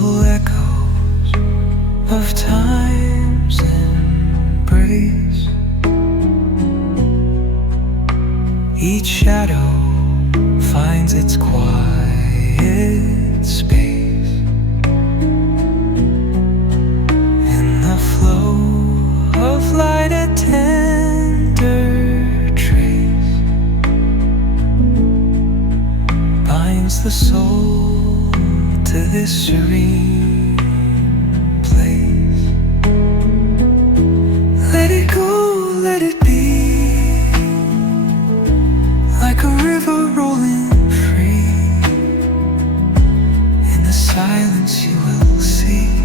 full echoes of time's embrace. Each shadow finds its quiet space in the flow of light, a tender trace binds the soul to this serene place. Let it go, let it be, like a river rolling free. In the silence you will see